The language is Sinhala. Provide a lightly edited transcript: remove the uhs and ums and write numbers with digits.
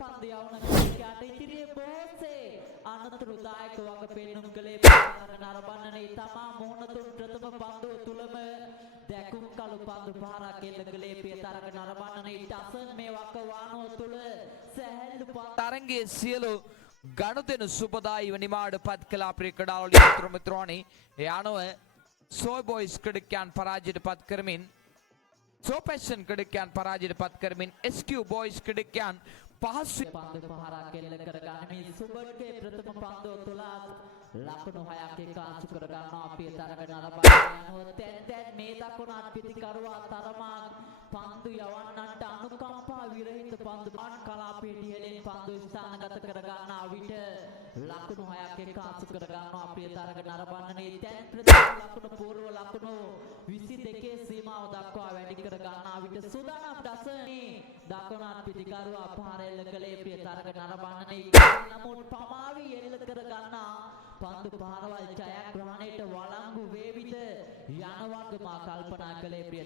පන්දු යවන ක්‍රියාට ඉදිරියේ බෝසේ අනතුරුදායක වග පෙන්නුම් කළේ තරග නරඹන්නේ තමා මොහොනතුන් ප්‍රථම පන්දුව තුලම දැකුම් කළු පන්දු පහරක් එල්ල කළේ තරග නරඹන්නේ ටසන් මේ වකවානුව තුල සැහැල්ලු තරගයේ සියලු ගනුදෙනු සුබදායීව නිමාඩ පත් කළ අපේ ක්‍රීඩාවලිය මිත්‍රෝනි යනුව සෝයි බොයිස් ක්‍රීඩකයන් පරාජයට පත් කරමින් සෝපැෂන් ක්‍රීඩකයන් පරාජයට පත් කරමින් SQ බොයිස් ක්‍රීඩකයන් පහසු පන්දු පහරක් එල්ල කරගන්න මේ සුබර්ගේ ප්‍රථම පන්දුව තුල ලකුණු 6ක් එකාසු කර ගන්නවා අපේ තරග නරඹන්නේ යනුව දැන් මේ දක්වන අත්පිතිකරුවා තරමක් පන්දු යවන්නන්ට අනුකම්පා විරහිත පන්දු පාන් කලාපයේ ඉහළින් පන්දු ස්ථානගත කර ගන්නා විට ලකුණු 6ක් එකාසු කර ගන්නවා අපේ තරග නරඹන්නේ දැන් ප්‍රථම ලකුණු පූර්ව ලකුණු 22 සීමාව දක්වා වැඩි කර ගන්නා විට සුදානම් දසනේ දක්වන අත්පිතිකරුවා පහර එල්ල කළේ ප්‍රිය තරග නරඹන්නේ නමුත් පමාවි එල්ල කර ගන්නා පන්දු පහරවල් ජයග්‍රහණයට වළංගු වේවිද යන වග මා කල්පනා කළේ ප්‍රිය